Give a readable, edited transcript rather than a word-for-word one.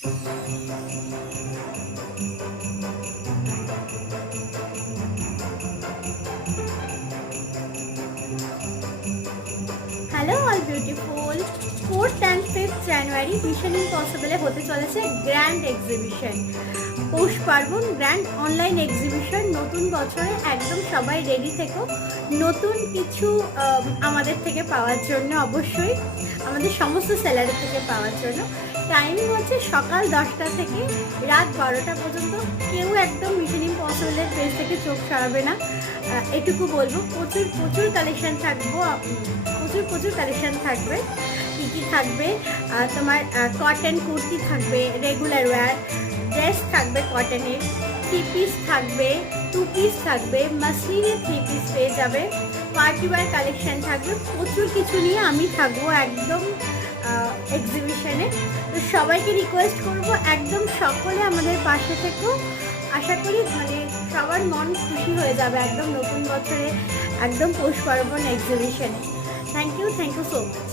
Hello all beautiful, 4th and 5th January mission ইম্পসিবলে হতে চলেছে গ্র্যান্ড এক্সিবিশন, পৌষ পার্বণ গ্র্যান্ড অনলাইন এক্সিবিশন। নতুন বছরে একদম সবাই রেডি থেকো নতুন কিছু আমাদের থেকে পাওয়ার জন্য, অবশ্যই আমাদের সমস্ত সেলারের থেকে পাওয়ার জন্য। টাইমিং হচ্ছে সকাল 10টা থেকে রাত 12টা পর্যন্ত। কেউ একদম মিশন ইম্পসিবলের পেজ থেকে চোখ সরাবে না, এটুকু বলবো। প্রচুর কালেকশান প্রচুর কালেকশান থাকবে। কী কী থাকবে? তোমার কটন কুর্তি থাকবে, রেগুলার ওয়্যার ড্রেস থাকবে, কটনের 3 পিস থাকবে, 2 পিস থাকবে, মাসলিনের 3 পিস পেয়ে যাবে, পার্টি ওয়্যার কালেকশান থাকবে। প্রচুর কিছু নিয়ে আমি থাকবো একদম এক্সিবিশনে। তো সবাইকে রিকোয়েস্ট করব একদম সকলে আমাদের পাশে থেকেও। আশা করি সবার মন খুশি হয়ে যাবে একদম নতুন বছরে, একদম পৌষ পার্বণ এক্সিবিশনে। Thank you so much.